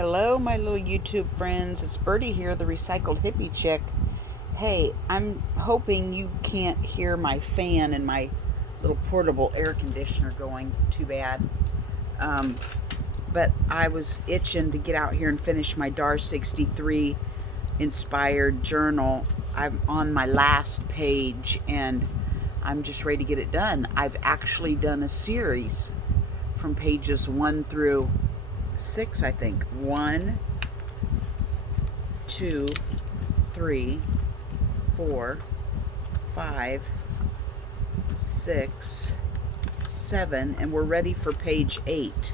Hello, my little YouTube friends. It's Birdie here, the recycled hippie chick. Hey, I'm hoping you can't hear my fan and my little portable air conditioner going too bad. But I was itching to get out here and finish my Dar63 inspired journal. I'm on my last page and I'm just ready to get it done. I've actually done a series from pages 1 through 6, I think. 1, 2, 3, 4, 5, 6, 7, and we're ready for page 8.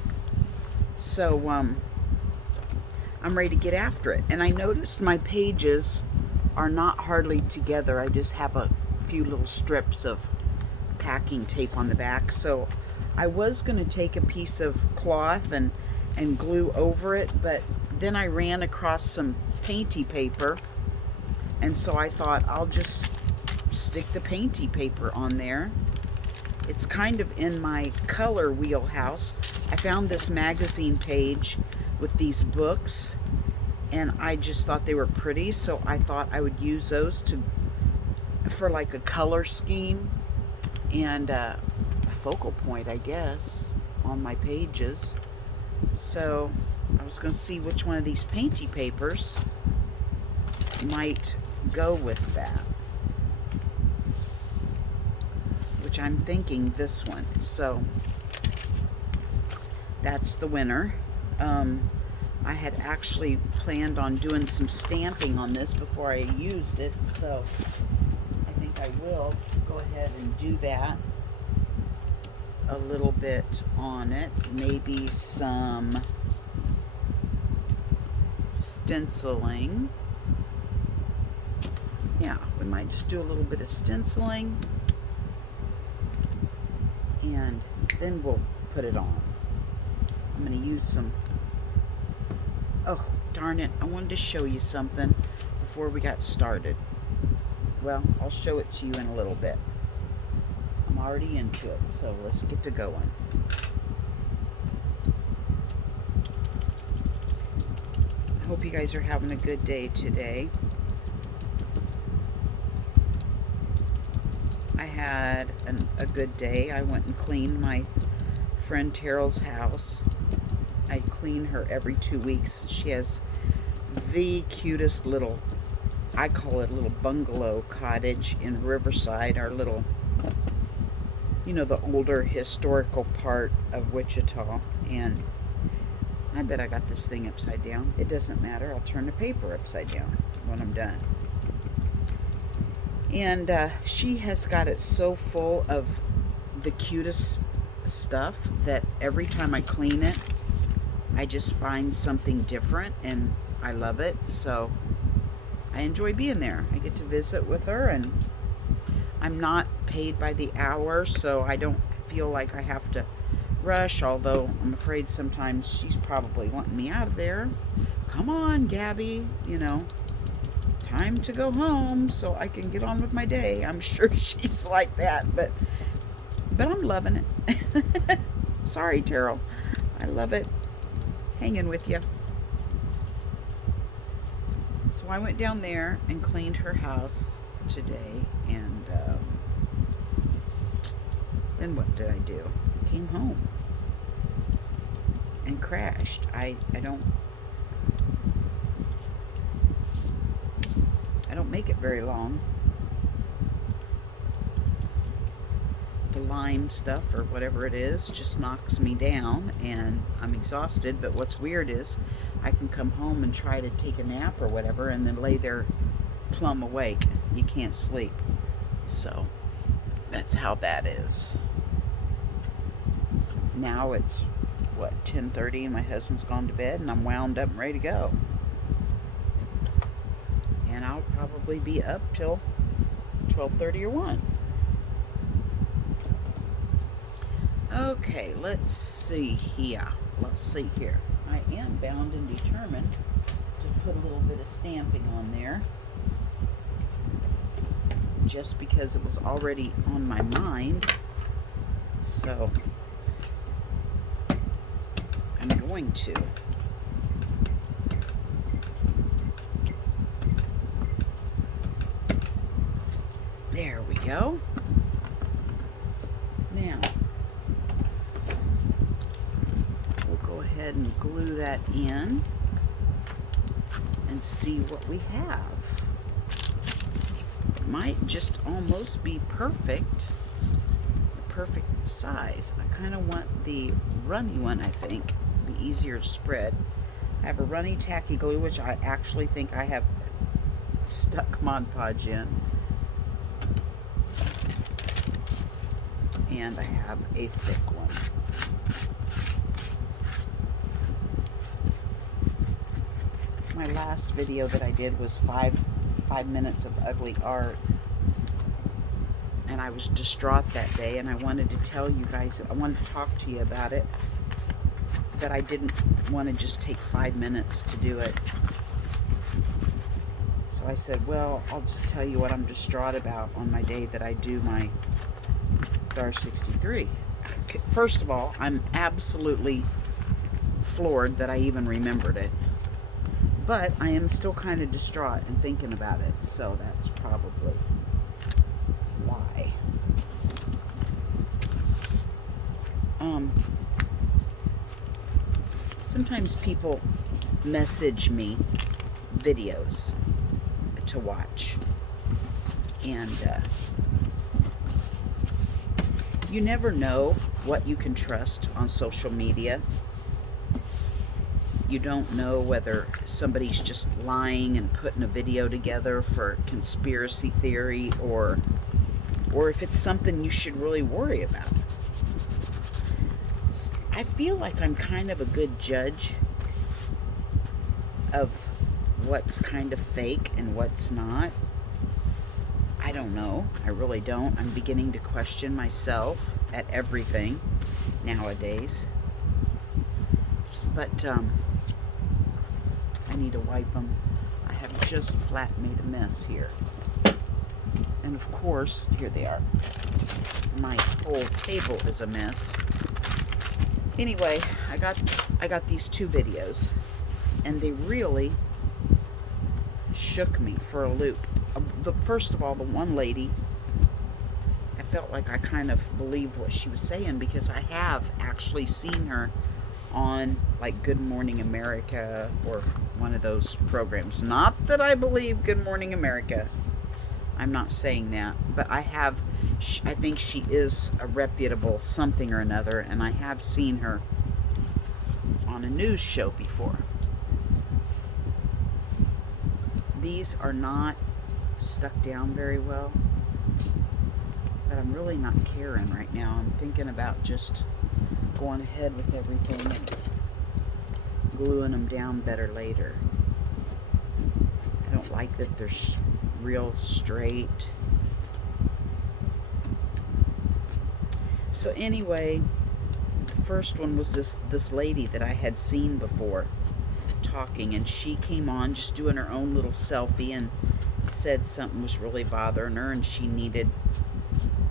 So I'm ready to get after it. And I noticed my pages are not hardly together. I just have a few little strips of packing tape on the back. So I was going to take a piece of cloth and glue over it, but then I ran across some painty paper, and so I thought I'll just stick the painty paper on there. It's kind of in my color wheelhouse. I found this magazine page with these books, and I just thought they were pretty, so I thought I would use those for like a color scheme and a focal point, I guess, on my pages. So I was going to see which one of these painty papers might go with that, which I'm thinking this one. So that's the winner. I had actually planned on doing some stamping on this before I used it, so I think I will go ahead and do that. A little bit on it, maybe some stenciling. Yeah, we might just do a little bit of stenciling, and then we'll put it on. I'm going to use some, oh darn it, I wanted to show you something before we got started. Well, I'll show it to you in a little bit. I'm already into it, so let's get to going. I hope you guys are having a good day today. I had a good day. I went and cleaned my friend Terrell's house. I clean her every 2 weeks. She has the cutest little, I call it a little bungalow cottage in Riverside, our little, you know, the older historical part of Wichita. And I bet I got this thing upside down. It doesn't matter. I'll turn the paper upside down when I'm done. And she has got it so full of the cutest stuff that every time I clean it, I just find something different, and I love it. So I enjoy being there. I get to visit with her, and I'm not paid by the hour, so I don't feel like I have to rush, although I'm afraid sometimes she's probably wanting me out of there. Come on, Gabby, you know, time to go home so I can get on with my day. I'm sure she's like that, but I'm loving it. Sorry, Terrell. I love it. Hanging with you. So I went down there and cleaned her house today, and then what did I do? I came home and crashed. I don't make it very long. The lime stuff or whatever it is just knocks me down, and I'm exhausted. But what's weird is I can come home and try to take a nap or whatever, and then lay there plumb awake. You can't sleep. So that's how that is. Now it's what, 10:30, and my husband's gone to bed, and I'm wound up and ready to go. And I'll probably be up till 12:30 or 1. Okay, let's see here. I am bound and determined to put a little bit of stamping on there, just because it was already on my mind. So I'm going to. go. Now, we'll go ahead and glue that in and see what we have. It might just almost be perfect, the perfect size. I kind of want the runny one, I think. Be easier to spread. I have a runny tacky glue, which I actually think I have stuck Mod Podge in. And I have a thick one. My last video that I did was five minutes of ugly art, and I was distraught that day, and I wanted to tell you guys, I wanted to talk to you about it, that I didn't want to just take 5 minutes to do it. So I said, well, I'll just tell you what I'm distraught about on my day that I do my Dar63. First of all, I'm absolutely floored that I even remembered it. But I am still kind of distraught and thinking about it, so that's probably why. Sometimes people message me videos to watch, and you never know what you can trust on social media. You don't know whether somebody's just lying and putting a video together for conspiracy theory, or if it's something you should really worry about. I feel like I'm kind of a good judge of what's kind of fake and what's not. I don't know. I really don't. I'm beginning to question myself at everything nowadays. But I need to wipe them. I have just flat made a mess here. And of course, here they are. My whole table is a mess. Anyway, I got these 2 videos, and they really shook me for a loop. First of all, the one lady, I felt like I kind of believed what she was saying, because I have actually seen her on like Good Morning America or one of those programs. Not that I believe Good Morning America. I'm not saying that, but I think she is a reputable something or another, and I have seen her on a news show before. These are not stuck down very well, but I'm really not caring right now. I'm thinking about just going ahead with everything and gluing them down better later. I don't like that they're real straight. So anyway, the first one was this lady that I had seen before talking, and she came on just doing her own little selfie and said something was really bothering her, and she needed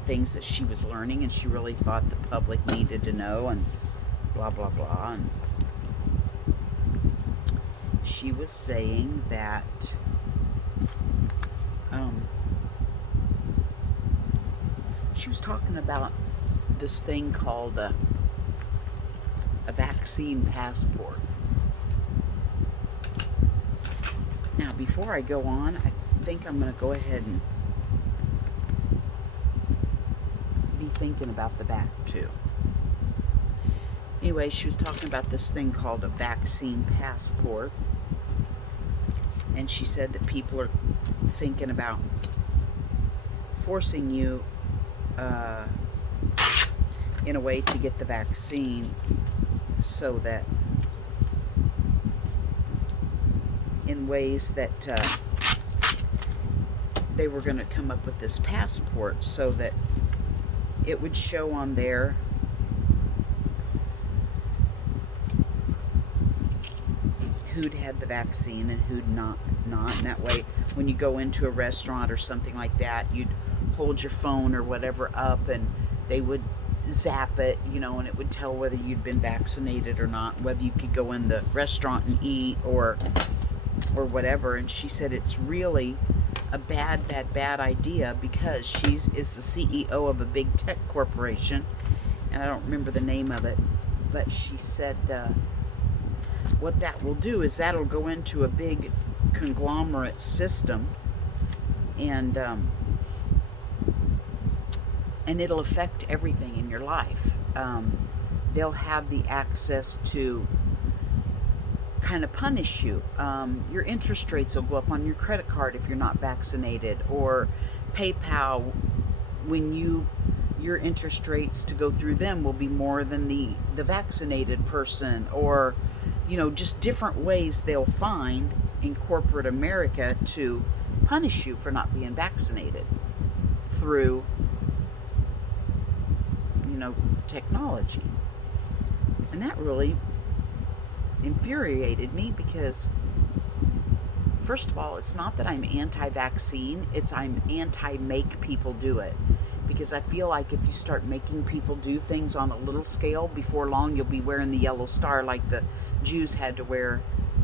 things that she was learning, and she really thought the public needed to know, and blah blah blah. And she was saying that she was talking about this thing called a vaccine passport. Now, before I go on, I think I'm going to go ahead and be thinking about the back too. Anyway, she was talking about this thing called a vaccine passport, and she said that people are thinking about forcing you in a way to get the vaccine, so that in ways that they were going to come up with this passport so that it would show on there who'd had the vaccine and who'd not. And that way, when you go into a restaurant or something like that, you'd hold your phone or whatever up, and they would zap it, you know, and it would tell whether you'd been vaccinated or not, whether you could go in the restaurant and eat or whatever. And she said it's really a bad, bad, bad idea because she's is the CEO of a big tech corporation, and I don't remember the name of it, but she said what that will do is that'll go into a big conglomerate system, and it'll affect everything in your life. They'll have the access to kind of punish you. Your interest rates will go up on your credit card if you're not vaccinated, or PayPal, when your interest rates to go through them will be more than the vaccinated person, or just different ways they'll find in corporate America to punish you for not being vaccinated through technology. And that really infuriated me because, first of all, it's not that I'm anti-vaccine, it's I'm anti-make people do it. Because I feel like if you start making people do things on a little scale, before long you'll be wearing the yellow star like the Jews had to wear,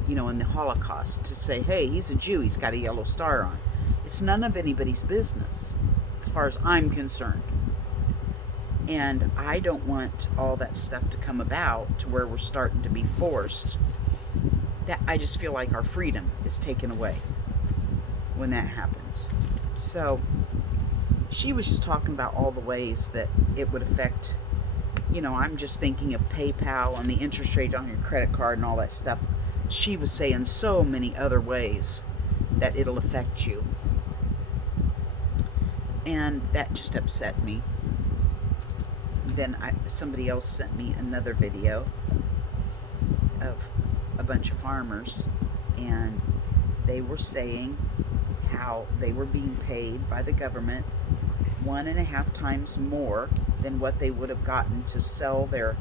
in the Holocaust, to say, hey, he's a Jew, he's got a yellow star on. It's none of anybody's business, as far as I'm concerned. And I don't want all that stuff to come about to where we're starting to be forced. That I just feel like our freedom is taken away when that happens. So she was just talking about all the ways that it would affect, I'm just thinking of PayPal and the interest rate on your credit card and all that stuff. She was saying so many other ways that it'll affect you. And that just upset me. Then somebody else sent me another video of a bunch of farmers, and they were saying how they were being paid by the government 1.5 times more than what they would have gotten to sell their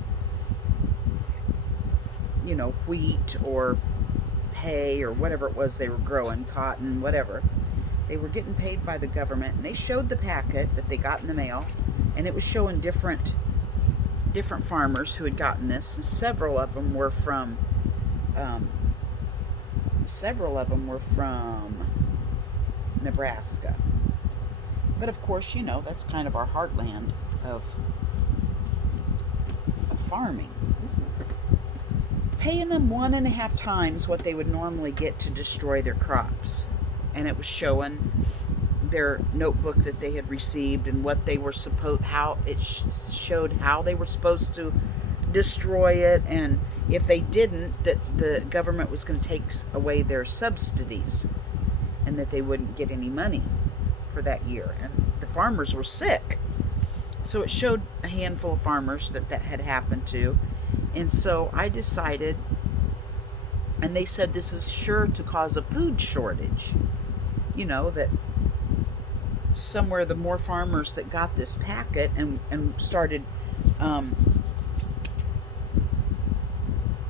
wheat or hay or whatever it was they were growing, cotton, whatever. They were getting paid by the government, and they showed the packet that they got in the mail, and it was showing different farmers who had gotten this, and several of them were from Nebraska. But of course, that's kind of our heartland of farming. Paying them 1.5 times what they would normally get to destroy their crops. And it was showing their notebook that they had received and what they were showed how they were supposed to destroy it, and if they didn't, that the government was going to take away their subsidies and that they wouldn't get any money for that year. And the farmers were sick. So it showed a handful of farmers that had happened to. And so I decided, and they said this is sure to cause a food shortage. That somewhere the more farmers that got this packet and started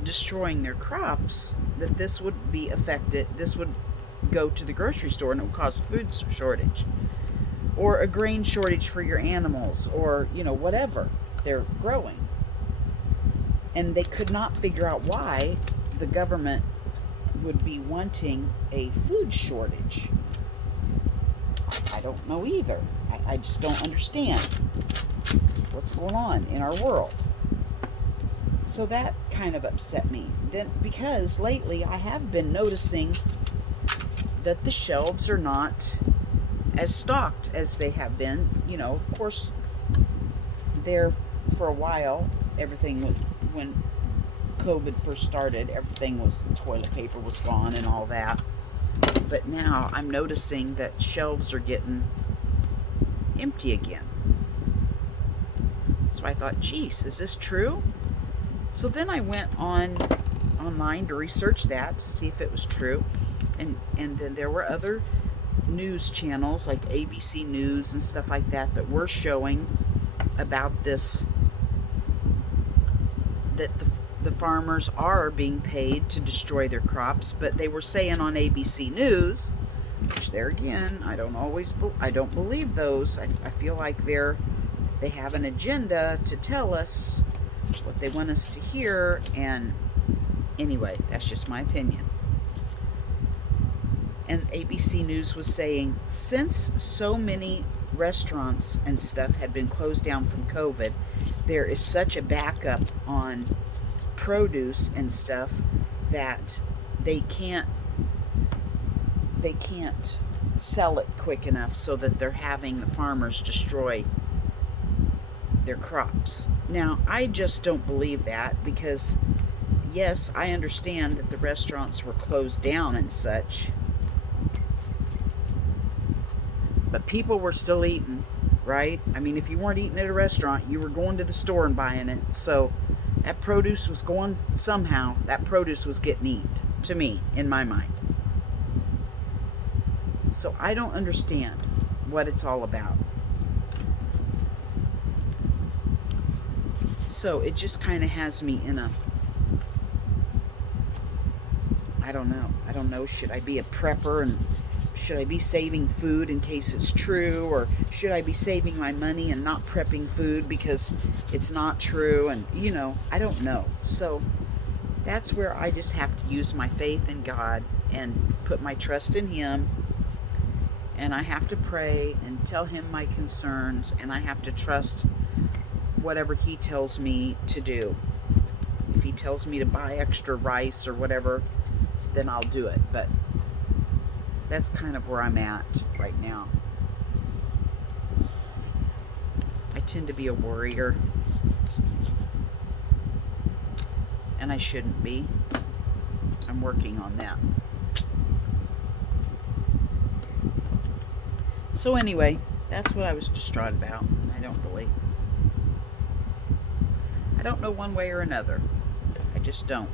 destroying their crops, that this would be affected. This would go to the grocery store and it would cause a food shortage, or a grain shortage for your animals, or whatever they're growing. And they could not figure out why the government would be wanting a food shortage. I don't know either. I just don't understand what's going on in our world. So that kind of upset me. Then, because lately I have been noticing that the shelves are not as stocked as they have been. Of course, there for a while, everything was, when COVID first started, toilet paper was gone and all that. But now I'm noticing that shelves are getting empty again. So I thought, geez, is this true? So then I went online to research that to see if it was true. And then there were other news channels like ABC News and stuff like that were showing about this, that the farmers are being paid to destroy their crops. But they were saying on ABC News, which there again, I don't believe those. I feel like they have an agenda to tell us what they want us to hear. And anyway, that's just my opinion. And ABC News was saying, since so many restaurants and stuff had been closed down from COVID, there is such a backup on produce and stuff that they can't sell it quick enough, so that they're having the farmers destroy their crops. Now, I just don't believe that, because yes, I understand that the restaurants were closed down and such, but people were still eating, right? I mean, if you weren't eating at a restaurant, you were going to the store and buying it. So that produce was going somehow. That produce was getting eaten, to me, in my mind. So I don't understand what it's all about. So it just kind of has me in a, I don't know, should I be a prepper, and should I be saving food in case it's true, or should I be saving my money and not prepping food because it's not true? And I don't know. So that's where I just have to use my faith in God and put my trust in Him, and I have to pray and tell Him my concerns, and I have to trust whatever He tells me to do. If He tells me to buy extra rice or whatever, then I'll do it. But that's kind of where I'm at right now. I tend to be a worrier, and I shouldn't be. I'm working on that. So anyway, that's what I was distraught about, and I don't know one way or another. I just don't.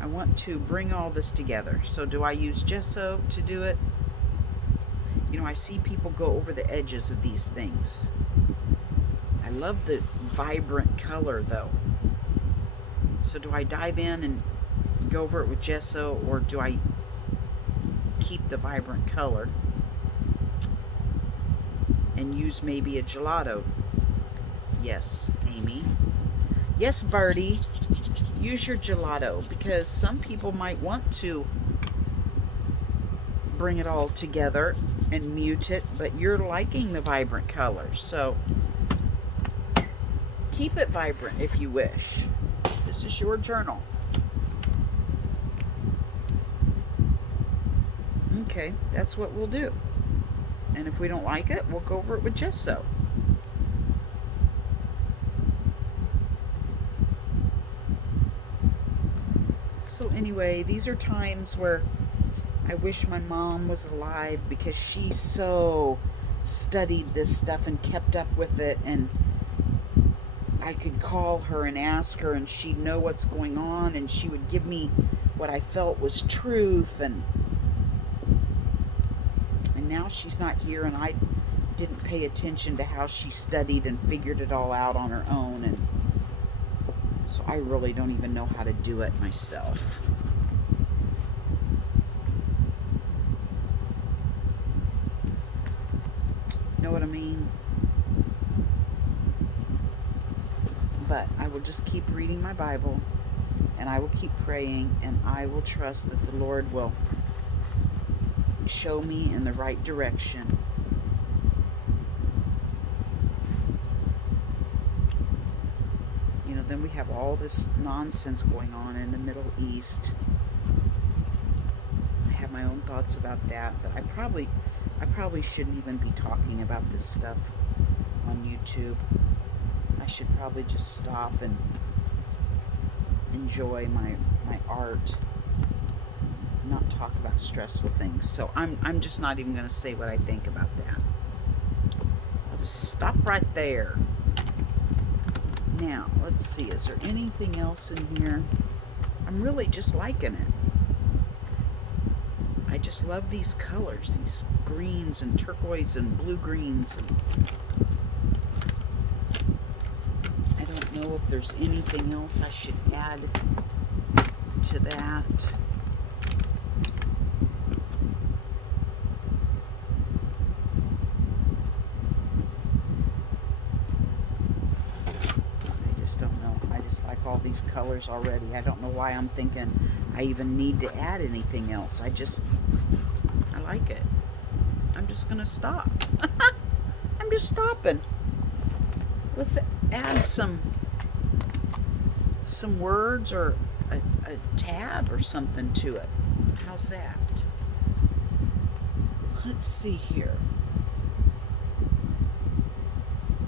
I want to bring all this together. So do I use gesso to do it? I see people go over the edges of these things. I love the vibrant color though. So do I dive in and go over it with gesso, or do I keep the vibrant color and use maybe a gelato? Yes, Amy. Yes, Birdie. Use your gelato, because some people might want to bring it all together and mute it, but you're liking the vibrant colors, so keep it vibrant if you wish. This is your journal. Okay, that's what we'll do. And if we don't like it, we'll go over it with gesso. So anyway, these are times where I wish my mom was alive, because she so studied this stuff and kept up with it, and I could call her and ask her, and she'd know what's going on, and she would give me what I felt was truth, and now she's not here, and I didn't pay attention to how she studied and figured it all out on her own, and so I really don't even know how to do it myself. Know what I mean? But I will just keep reading my Bible, and I will keep praying, and I will trust that the Lord will show me in the right direction. Then we have all this nonsense going on in the Middle East. I have my own thoughts about that, but I probably shouldn't even be talking about this stuff on YouTube. I should probably just stop and enjoy my art, not talk about stressful things. So I'm just not even going to say what I think about that. I'll just stop right there. Now, let's see, is there anything else in here? I'm really just liking it. I just love these colors, these greens and turquoise and blue greens. And I don't know if there's anything else I should add to that. All these colors already. I don't know why I'm thinking I even need to add anything else. I like it. I'm just gonna stop. I'm just stopping. Let's add some words or a tab or something to it. How's that? Let's see here.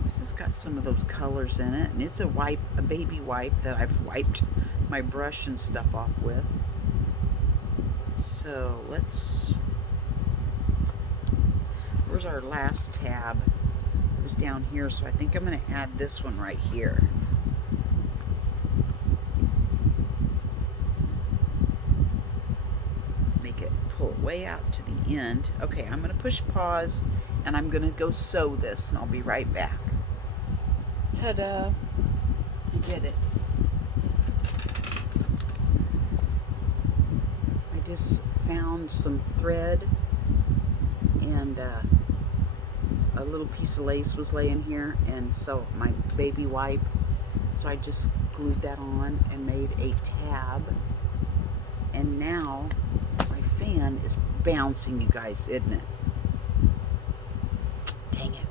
This has got some of those colors in it, and it's a baby wipe that I've wiped my brush and stuff off with. So where's our last tab? It was down here, so I think I'm going to add this one right here. Make it, pull it way out to the end. Okay, I'm going to push pause, and I'm going to go sew this, and I'll be right back. Ta-da! You get it. I just found some thread, and a little piece of lace was laying here, and so my baby wipe, so I just glued that on and made a tab, and now my fan is bouncing, you guys, isn't it? Dang it,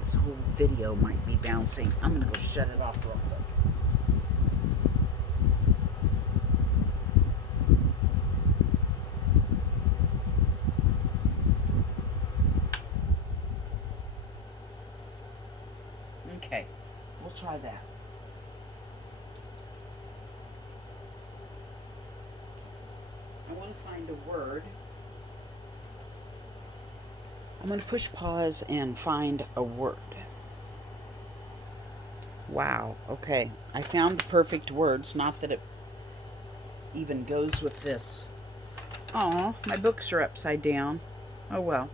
this whole video might be bouncing. I'm gonna go shut it off real quick. Okay, we'll try that. I want to find a word. I'm going to push pause and find a word. Wow, okay. I found the perfect words, not that it even goes with this. Aw, my books are upside down. Oh well.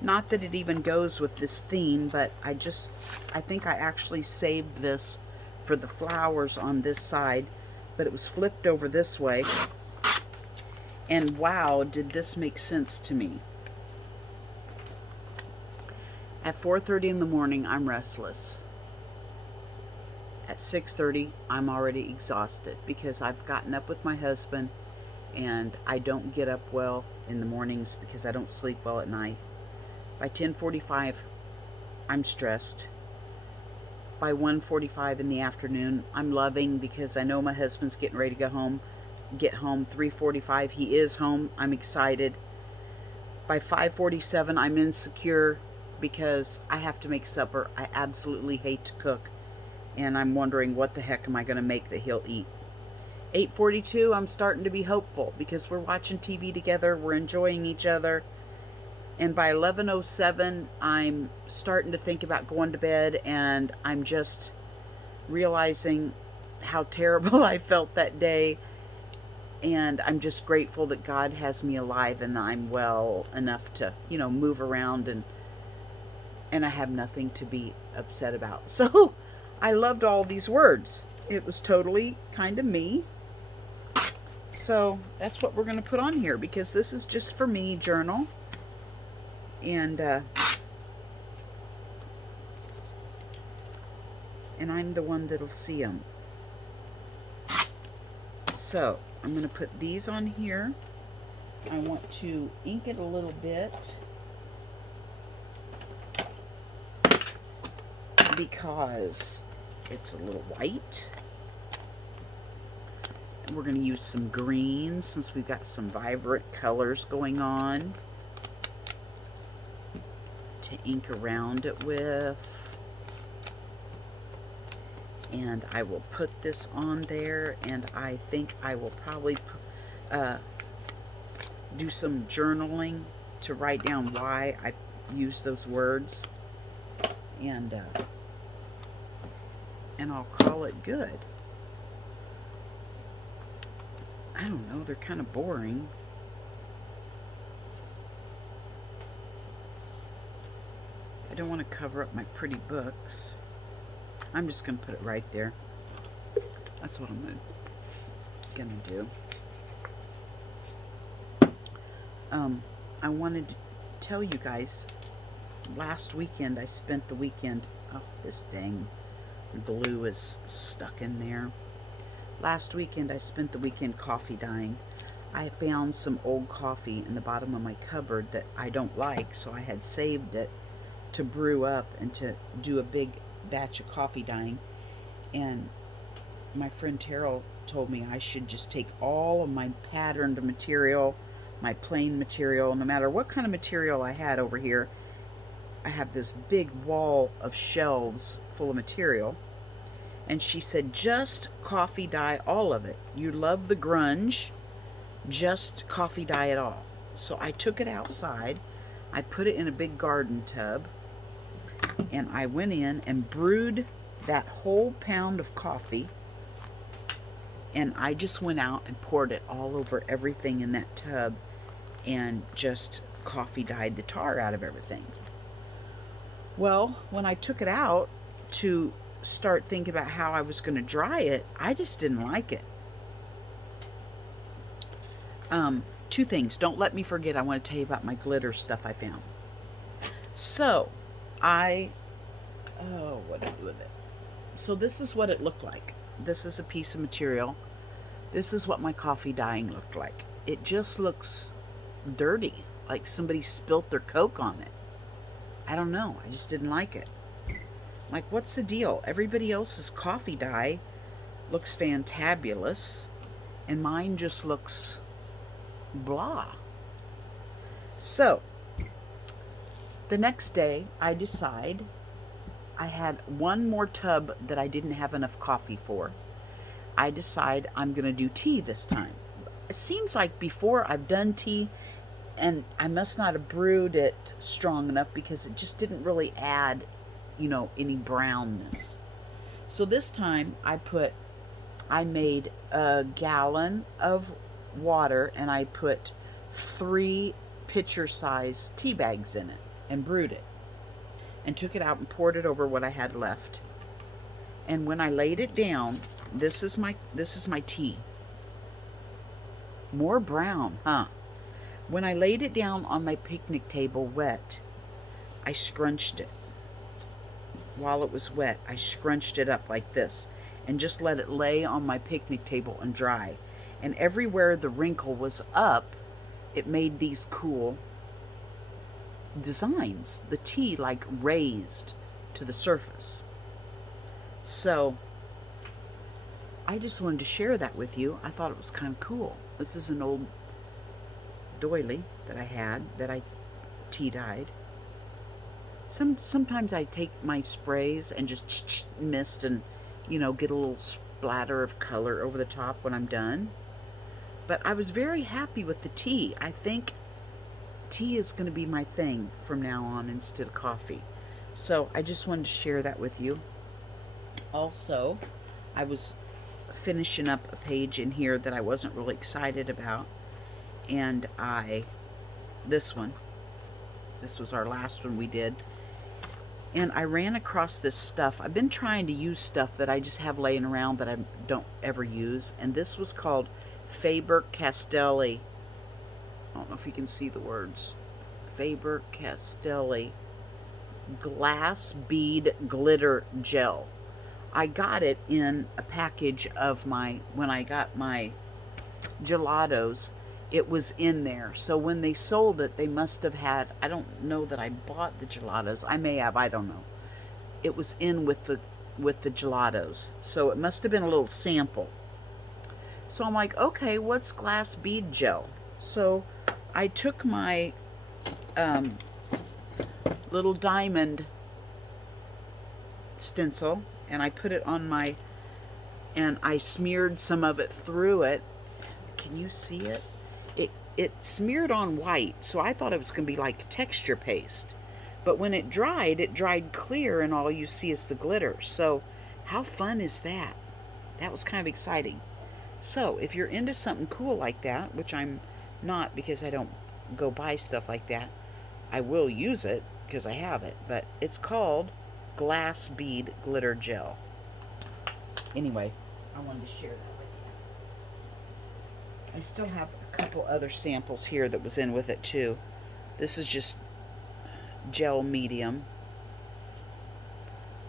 Not that it even goes with this theme, but I think I actually saved this for the flowers on this side, but it was flipped over this way. And wow, did this make sense to me. At 4:30 in the morning, I'm restless. At 6:30, I'm already exhausted because I've gotten up with my husband, and I don't get up well in the mornings because I don't sleep well at night. By 10:45, I'm stressed. By 1:45 in the afternoon, I'm loving because I know my husband's getting ready to go home. Get home 3:45, he is home. I'm excited. By 5:47, I'm insecure because I have to make supper. I absolutely hate to cook, and I'm wondering what the heck am I going to make that he'll eat. 8:42, I'm starting to be hopeful because we're watching TV together, we're enjoying each other. And by 11:07, I'm starting to think about going to bed, and I'm just realizing how terrible I felt that day. And I'm just grateful that God has me alive and I'm well enough to, move around, and I have nothing to be upset about. So I loved all these words. It was totally kind of me. So that's what we're going to put on here because this is just for me journal. And I'm the one that'll see them. So I'm going to put these on here. I want to ink it a little bit because it's a little white. And we're going to use some green since we've got some vibrant colors going on to ink around it with. And I will put this on there, and I think I will probably do some journaling to write down why I use those words, and I'll call it good. I don't know, they're kind of boring. I don't want to cover up my pretty books. I'm just going to put it right there. That's what I'm going to do. I wanted to tell you guys, last weekend I spent the weekend, oh, this dang glue is stuck in there. Last weekend I spent the weekend coffee dyeing. I found some old coffee in the bottom of my cupboard that I don't like, so I had saved it to brew up and to do a big batch of coffee dyeing. And my friend Terrell told me I should just take all of my patterned material, my plain material, no matter what kind of material I had over here. I have this big wall of shelves full of material. And she said, just coffee dye all of it. You love the grunge, just coffee dye it all. So I took it outside. I put it in a big garden tub. And I went in and brewed that whole pound of coffee. And I just went out and poured it all over everything in that tub and just coffee dyed the tar out of everything. Well, when I took it out to start thinking about how I was going to dry it, I just didn't like it. Two things. Don't let me forget, I want to tell you about my glitter stuff I found. So, what did I do with it? So this is what it looked like. This is a piece of material. This is what my coffee dyeing looked like. It just looks dirty, like somebody spilt their Coke on it. I don't know. I just didn't like it. Like, what's the deal? Everybody else's coffee dye looks fantabulous, and mine just looks blah. So, the next day, I decide I had one more tub that I didn't have enough coffee for. I decide I'm going to do tea this time. It seems like before I've done tea, and I must not have brewed it strong enough because it just didn't really add, any brownness. So this time I made a gallon of water and I put 3 pitcher-sized tea bags in it and brewed it and took it out and poured it over what I had left. And when I laid it down, this is my tea. More brown, huh? When I laid it down on my picnic table wet, I scrunched it. While it was wet, I scrunched it up like this and just let it lay on my picnic table and dry. And everywhere the wrinkle was up, it made these cool designs. The tea like raised to the surface. So I just wanted to share that with you. I thought it was kind of cool. This is an old doily that I had that I tea dyed. Sometimes I take my sprays and just mist and, get a little splatter of color over the top when I'm done. But I was very happy with the tea. I think tea is going to be my thing from now on instead of coffee. So I just wanted to share that with you. Also, I was finishing up a page in here that I wasn't really excited about. And this was our last one we did. And I ran across this stuff. I've been trying to use stuff that I just have laying around that I don't ever use. And this was called Faber-Castelli. I don't know if you can see the words. Faber-Castelli glass bead glitter gel. I got it in a package of when I got my gelatos, it was in there. So when they sold it, they must have had, I don't know that I bought the gelatos. I may have, I don't know. It was in with the gelatos. So it must have been a little sample. So I'm like, okay, what's glass bead gel? So I took my little diamond stencil and I put it on and I smeared some of it through it. Can you see it? It smeared on white, so I thought it was going to be like texture paste. But when it dried clear, and all you see is the glitter. So how fun is that? That was kind of exciting. So if you're into something cool like that, which I'm not because I don't go buy stuff like that, I will use it because I have it. But it's called Glass Bead Glitter Gel. Anyway, I wanted to share that with you. I still have a couple other samples here that was in with it too. This is just gel medium.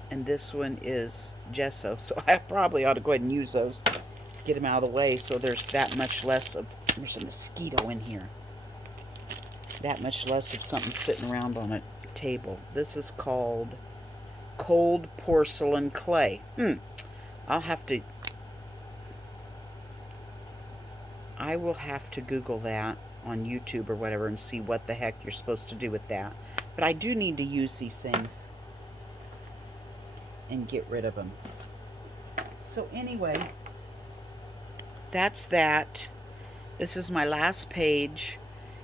And this one is gesso. So I probably ought to go ahead and use those. get them out of the way so there's that much less of, there's a mosquito in here. That much less of something sitting around on a table. This is called cold porcelain clay. I will have to Google that on YouTube or whatever and see what the heck you're supposed to do with that. But I do need to use these things and get rid of them. So anyway, that's that. This is my last page,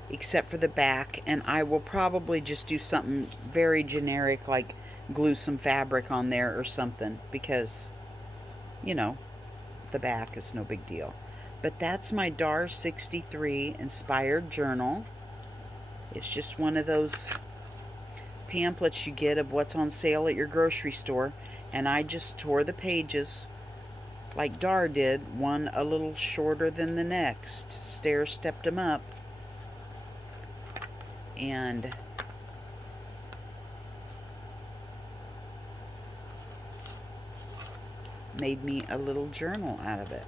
except for the back, and I will probably just do something very generic, like glue some fabric on there or something, because, you know, the back is no big deal. But that's my Dar63 inspired journal. It's just one of those pamphlets you get of what's on sale at your grocery store, and I just tore the pages like Dar did, one a little shorter than the next, stair-stepped them up, and made me a little journal out of it.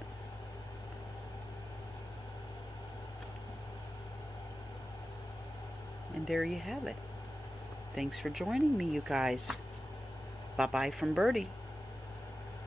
And there you have it. Thanks for joining me, you guys. Bye-bye from Birdie.